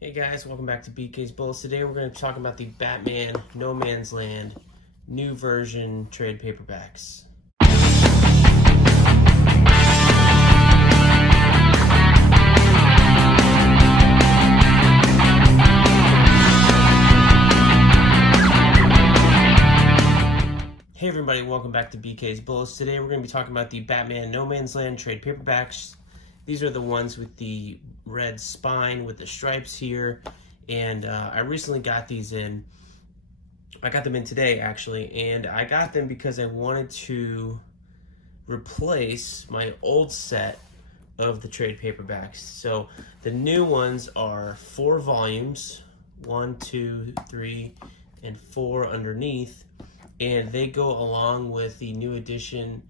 Hey guys, welcome back to BK's Bullets. Today we're going to be talking about the Batman No Man's Land new version trade paperbacks. Hey everybody, welcome back to BK's Bullets. Today we're going to be talking about the Batman No Man's Land trade paperbacks. These are the ones with the red spine with the stripes here, and I recently got these in. I got them in today actually, and I got them because I wanted to replace my old set of the trade paperbacks. So the new ones are 4 volumes, 1, 2, 3, and 4 underneath, and they go along with the new edition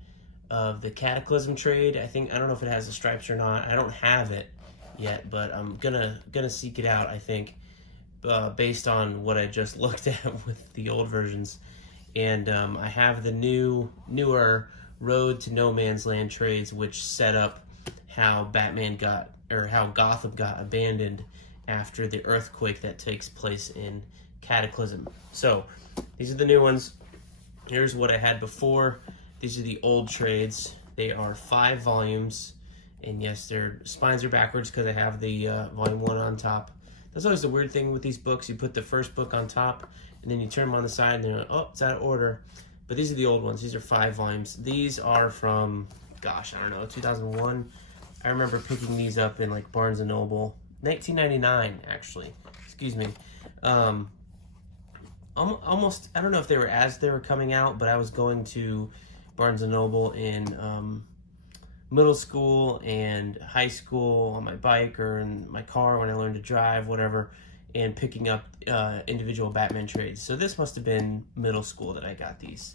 of the Cataclysm trade. I don't know if it has the stripes or not. I don't have it yet, but I'm gonna seek it out, I think, based on what I just looked at with the old versions. And I have the newer Road to No Man's Land trades, which set up how how Gotham got abandoned after the earthquake that takes place in Cataclysm. So these are the new ones. Here's what I had before. These are the old trades. They are 5 volumes, and yes, their spines are backwards because I have the volume 1 on top. That's always the weird thing with these books. You put the first book on top, and then you turn them on the side, and they're like, oh, it's out of order. But these are the old ones. These are 5 volumes. These are from, gosh, I don't know, 2001. I remember picking these up in like Barnes & Noble. 1999, actually. Excuse me. Almost, I don't know if they were as they were coming out, but I was going to Barnes & Noble in middle school and high school on my bike or in my car when I learned to drive, whatever, and picking up individual Batman trades. So this must have been middle school that I got these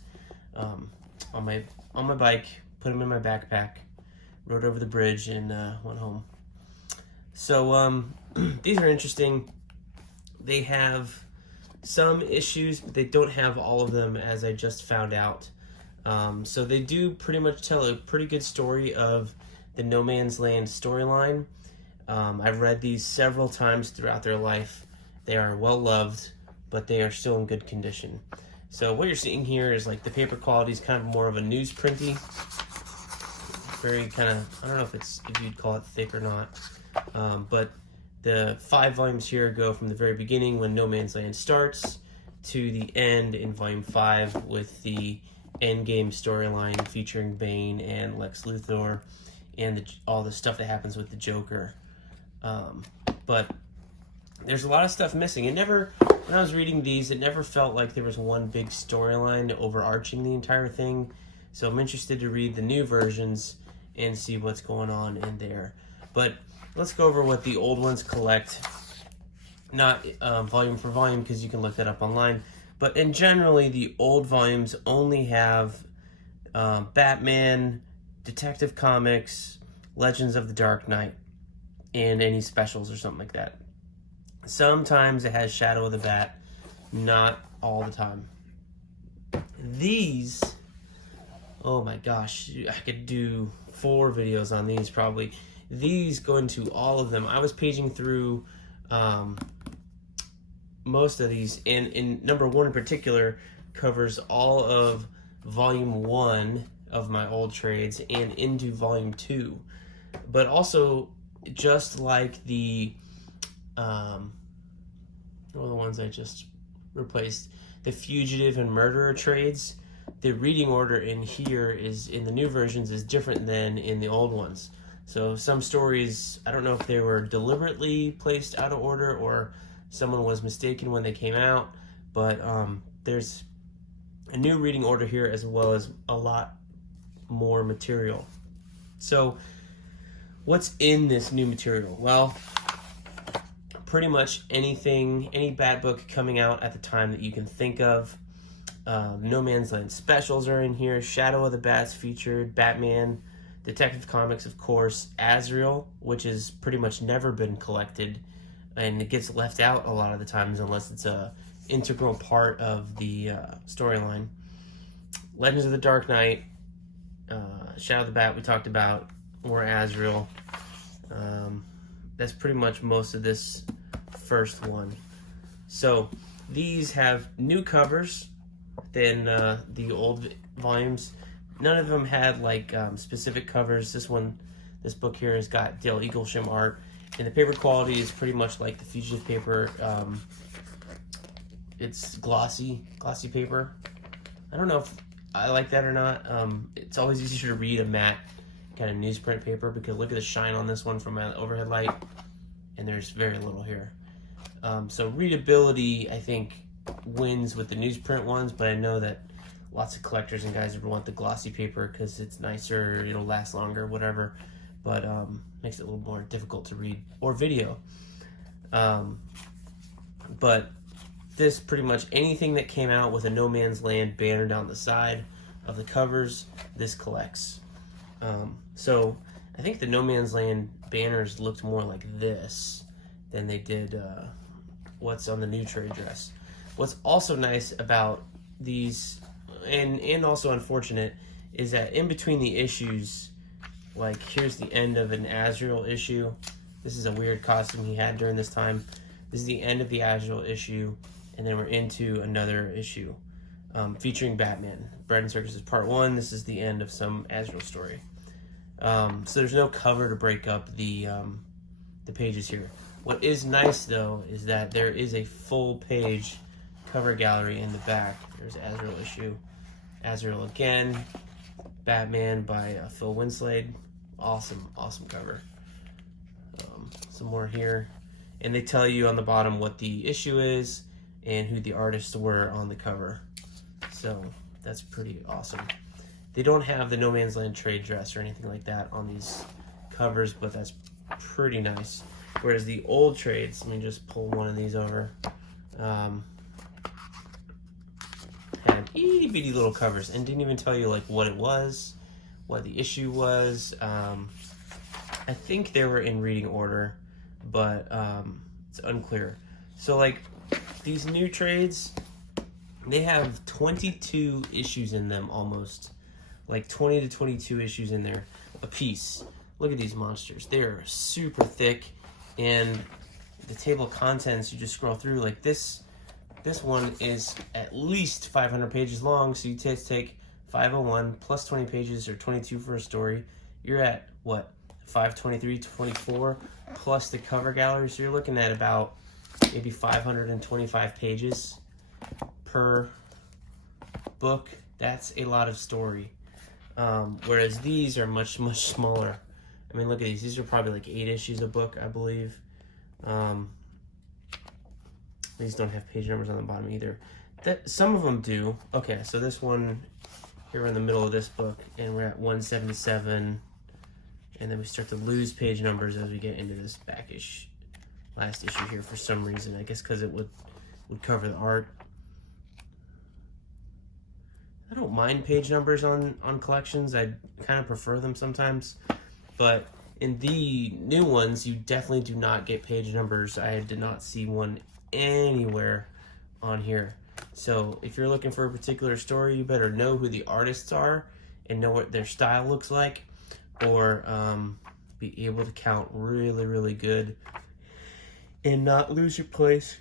on my bike, put them in my backpack, rode over the bridge, and went home. So these are interesting. They have some issues, but they don't have all of them, as I just found out. So they do pretty much tell a pretty good story of the No Man's Land storyline. I've read these several times throughout their life. They are well loved, but they are still in good condition. So what you're seeing here is like the paper quality is kind of more of a newsprinty. Very kind of, I don't know if you'd call it thick or not, but the 5 volumes here go from the very beginning when No Man's Land starts to the end in volume 5 with the endgame storyline featuring Bane and Lex Luthor and all the stuff that happens with the Joker. But there's a lot of stuff missing. When I was reading these, it never felt like there was one big storyline overarching the entire thing. So I'm interested to read the new versions and see what's going on in there. But let's go over what the old ones collect, not volume for volume, because you can look that up online. But in generally, the old volumes only have Batman, Detective Comics, Legends of the Dark Knight, and any specials or something like that. Sometimes it has Shadow of the Bat, not all the time. These, oh my gosh, I could do 4 videos on these probably. These go into all of them. I was paging through most of these, and in number 1 in particular covers all of volume 1 of my old trades and into volume 2. But also, just like the what are the ones I just replaced, the Fugitive and Murderer trades, the reading order in here is, in the new versions, is different than in the old ones. So some stories, I don't know if they were deliberately placed out of order or someone was mistaken when they came out, but there's a new reading order here as well as a lot more material. So what's in this new material? Well, pretty much anything, any Bat book coming out at the time that you can think of. No Man's Land specials are in here. Shadow of the Bat's featured, Batman, Detective Comics, of course, Azrael, which has pretty much never been collected, and it gets left out a lot of the times unless it's a integral part of the storyline. Legends of the Dark Knight, Shadow of the Bat we talked about, or Azrael. That's pretty much most of this first one. So these have new covers than the old volumes. None of them had like specific covers. This book here has got Dale Eaglesham art, and the paper quality is pretty much like the fugitive paper. It's glossy paper. I don't know if I like that or not. It's always easier to read a matte kind of newsprint paper, because look at the shine on this one from my overhead light, and there's very little here. So readability, I think, wins with the newsprint ones, but I know that lots of collectors and guys would want the glossy paper because it's nicer, it'll last longer, whatever, but makes it a little more difficult to read, or video. But this, pretty much anything that came out with a No Man's Land banner down the side of the covers, this collects. So I think the No Man's Land banners looked more like this than they did what's on the new trade dress. What's also nice about these, and also unfortunate, is that in between the issues, like here's the end of an Azrael issue. This is a weird costume he had during this time. This is the end of the Azrael issue, and then we're into another issue featuring Batman. Bread and Circus is part 1. This is the end of some Azrael story. So there's no cover to break up the pages here. What is nice though is that there is a full page cover gallery in the back. There's Azrael issue, Azrael again, Batman by Phil Winslade. Awesome cover. Some more here, and they tell you on the bottom what the issue is and who the artists were on the cover. So that's pretty awesome. They don't have the No Man's Land trade dress or anything like that on these covers, but that's pretty nice. Whereas the old trades, let me just pull one of these over, had itty bitty little covers and didn't even tell you like what it was, what the issue was. I think they were in reading order, but it's unclear. So like these new trades, they have 22 issues in them, almost like 20 to 22 issues in there a piece. Look at these monsters. They're super thick, and the table of contents, you just scroll through, like this one is at least 500 pages long, so you take 501 plus 20 pages, or 22 for a story. You're at what, 523, 24 plus the cover gallery, so you're looking at about maybe 525 pages per book. That's a lot of story. Whereas these are much smaller. I mean, look at these. These are probably like 8 issues a book, I believe. These don't have page numbers on the bottom either. Some of them do. Okay, so this one here, we're in the middle of this book, and we're at 177, and then we start to lose page numbers as we get into this last issue here for some reason. I guess because it would cover the art. I don't mind page numbers on collections. I kind of prefer them sometimes. But in the new ones, you definitely do not get page numbers. I did not see one anywhere on here. So if you're looking for a particular story, you better know who the artists are and know what their style looks like, or be able to count really good and not lose your place.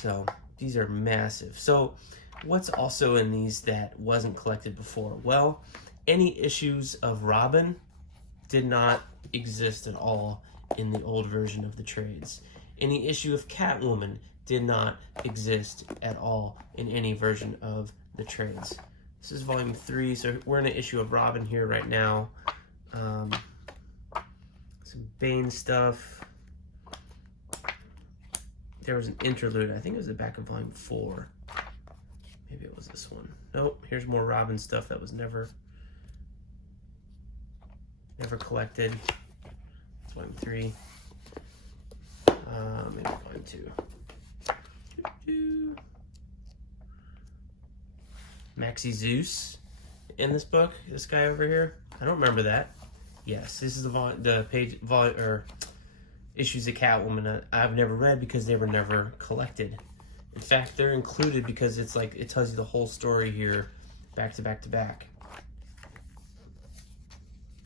So these are massive. So what's also in these that wasn't collected before? Well, any issues of Robin did not exist at all in the old version of the trades. Any issue of Catwoman did not exist at all in any version of the trades. This is volume 3, so we're in an issue of Robin here right now. Some Bane stuff. There was an interlude. I think it was the back of volume 4. Maybe it was this one. Nope. Here's more Robin stuff that was never collected. It's volume 3. Maybe volume 2. Maxie Zeus in this book. This guy over here. I don't remember that. Yes, this is the issues of Catwoman I've never read because they were never collected. In fact, they're included because it's like it tells you the whole story here, back to back to back.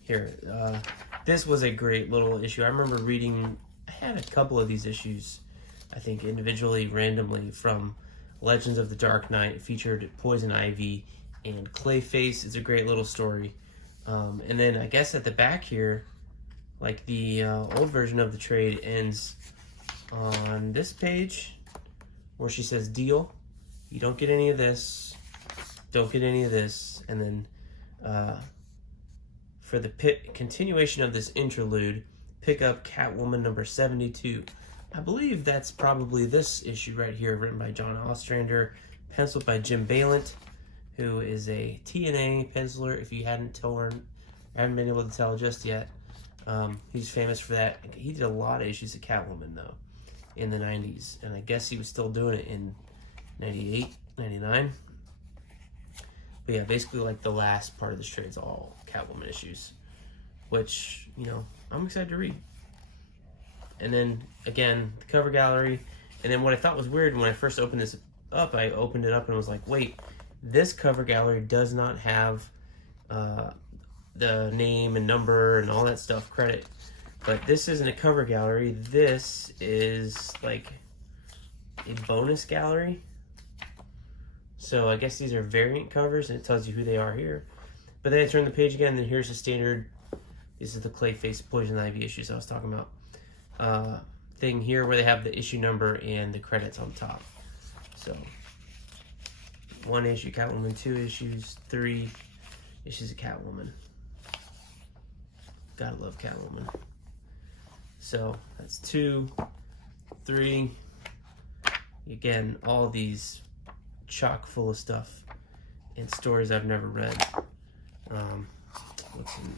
Here, this was a great little issue. I remember reading, I had a couple of these issues, I think individually, randomly, from Legends of the Dark Knight. It featured Poison Ivy and Clayface. It's a great little story. And then I guess at the back here, like the old version of the trade ends on this page where she says, deal, you don't get any of this, don't get any of this. And then for the continuation of this interlude, pick up Catwoman number 72. I believe that's probably this issue right here, written by John Ostrander, penciled by Jim Balint, who is a TNA penciler, if you hadn't been able to tell just yet. He's famous for that. He did a lot of issues of Catwoman, though, in the 90s, and I guess he was still doing it in 98, 99. But yeah, basically like the last part of this trade is all Catwoman issues, which, you know, I'm excited to read. And then, again, the cover gallery. And then what I thought was weird when I first opened this up, I opened it up and was like, wait, this cover gallery does not have the name and number and all that stuff, credit. But this isn't a cover gallery. This is like a bonus gallery. So I guess these are variant covers, and it tells you who they are here. But then I turn the page again, and here's the standard. This is the Clayface Poison Ivy issues I was talking about. Thing here where they have the issue number and the credits on top. So 1 issue Catwoman, 2 issues, 3 issues of Catwoman. Gotta love Catwoman. So that's 2, 3. Again, all these chock full of stuff and stories I've never read.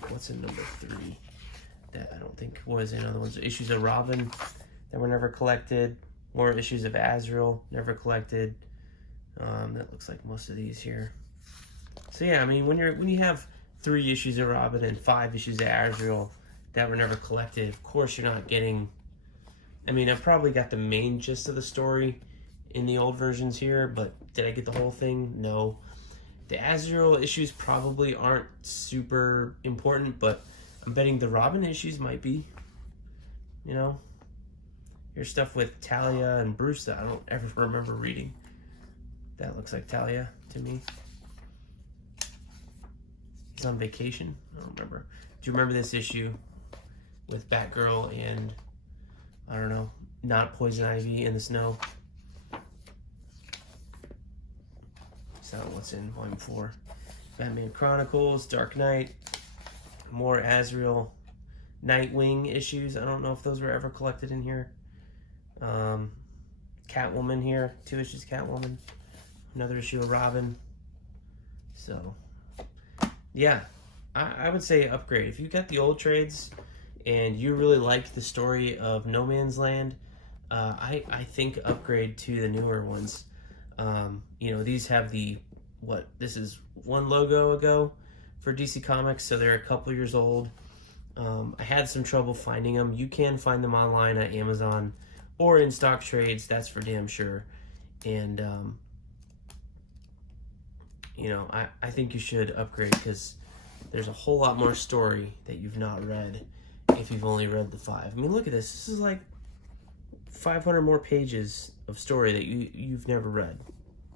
What's in number 3? That I don't think was in other ones. Issues of Robin that were never collected. More issues of Azrael never collected. That looks like most of these here. So yeah, I mean, when you have 3 issues of Robin and 5 issues of Azrael that were never collected, of course you're not getting. I mean, I've probably got the main gist of the story in the old versions here, but did I get the whole thing? No. The Azrael issues probably aren't super important, but I'm betting the Robin issues might be. You know? Here's stuff with Talia and Bruce that I don't ever remember reading. That looks like Talia to me. He's on vacation? I don't remember. Do you remember this issue with Batgirl and, I don't know, not Poison Ivy in the snow? So what's in volume 4? Batman Chronicles, Dark Knight, more Azrael, Nightwing issues. I don't know if those were ever collected in here. Catwoman here, 2 issues of Catwoman, another issue of Robin. So, yeah, I would say upgrade. If you got the old trades and you really liked the story of No Man's Land, I think upgrade to the newer ones. You know, these have this is 1 logo ago for DC Comics, so they're a couple years old. I had some trouble finding them. You can find them online at Amazon or in stock trades, that's for damn sure. And, you know, I think you should upgrade because there's a whole lot more story that you've not read if you've only read the 5. I mean, look at this. This is like 500 more pages of story that you've never read.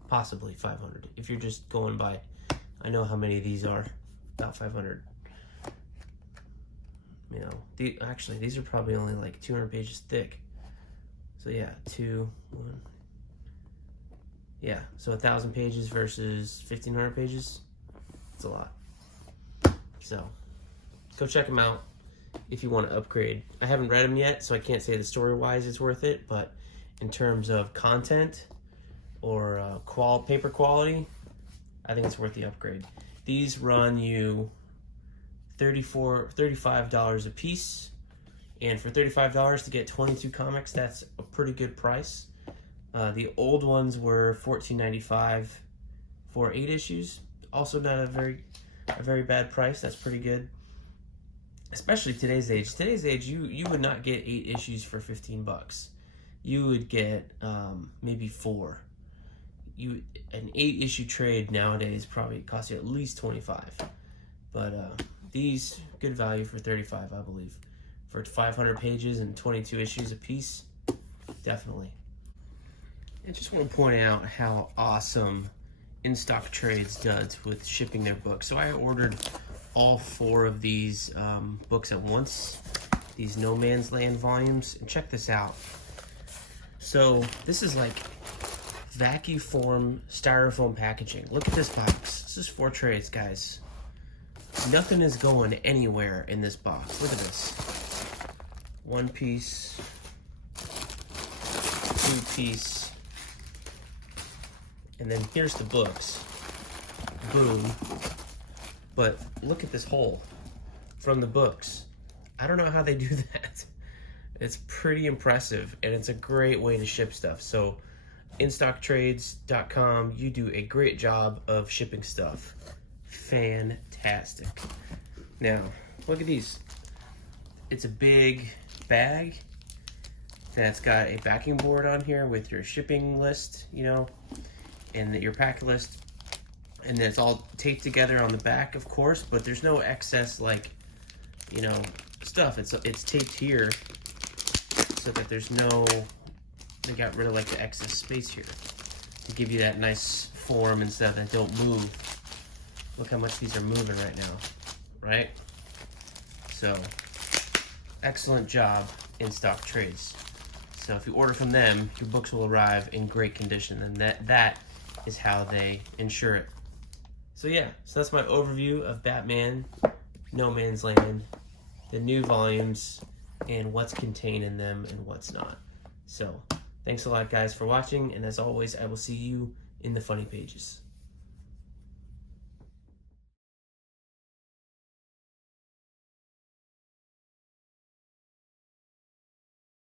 Possibly 500 if you're just going by. I know how many of these are. About 500. You know, actually these are probably only like 200 pages thick. So yeah, 2, 1. Yeah, so 1,000 pages versus 1,500 pages. It's a lot. So go check them out if you want to upgrade. I haven't read them yet, so I can't say the story-wise it's worth it, but in terms of content or paper quality, I think it's worth the upgrade. These run you $35 a piece, and for $35 to get 22 comics, that's a pretty good price. The old ones were $14.95 for 8 issues. Also not a very bad price. That's pretty good. Especially today's age. Today's age, you would not get 8 issues for $15. You would get maybe 4. An 8 issue trade nowadays probably costs you at least $25. But these, good value for $35, I believe. For 500 pages and 22 issues a piece, definitely. I just want to point out how awesome In Stock Trades does with shipping their books. So I ordered all 4 of these books at once, these No Man's Land volumes, and check this out. So this is like vacuum form styrofoam packaging. Look at this box. This is 4 trades, guys. Nothing is going anywhere in this box. Look at this. 1 piece, 2 piece, and then here's the books. Boom. But look at this hole from the books. I don't know how they do that. It's pretty impressive, and it's a great way to ship stuff. So instocktrades.com, you do a great job of shipping stuff. Fantastic. Now, look at these. It's a big bag that's got a backing board on here with your shipping list, you know, and your pack list. And then it's all taped together on the back, of course, but there's no excess, like, you know, stuff. It's taped here so that there's no, they got rid of like the excess space here to give you that nice form and stuff that don't move. Look how much these are moving right now, right? So, excellent job, In Stock Trades. So if you order from them, your books will arrive in great condition, and that is how they ensure it. So yeah, so that's my overview of Batman, No Man's Land, the new volumes, and what's contained in them and what's not. So, thanks a lot, guys, for watching, and as always, I will see you in the funny pages.